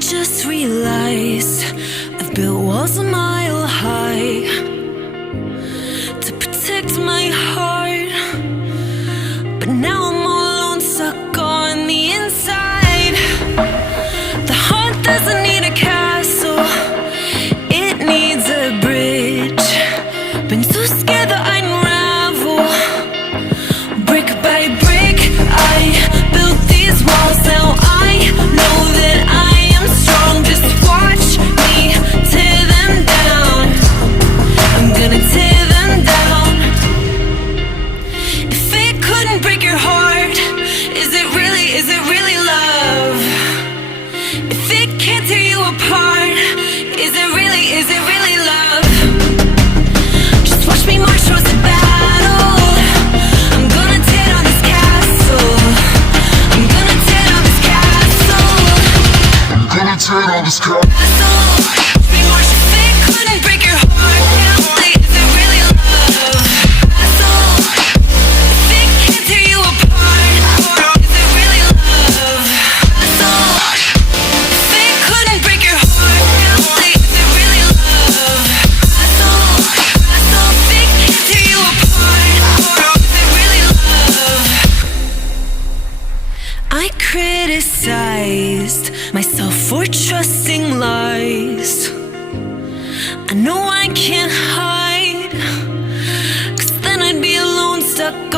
just realized I've built walls a mile high to protect my heart, but now I'm all alone, stuck on the inside. The heart doesn't need a castle, it needs a bridge. Been so scared that I'd unravel. Brick by brick, I built these walls. Now I know that I am strong. Just watch me tear them down. I'm gonna tear them down. If it couldn't break your heart, is it really love? If it can't tear you apart, is it really love? Just watch me march towards the battle. I'm gonna tear down this castle. I'm gonna tear down this castle. I'm gonna tear down this castle. Watch me march. If it couldn't break your heart, is it really love? If it can't tear you apart, is it really love? If it couldn't break your heart, is it really love? If it can't tear you apart, is it really love? I criticized myself for trusting lies. I know I can't hide, 'cause then I'd be alone, stuck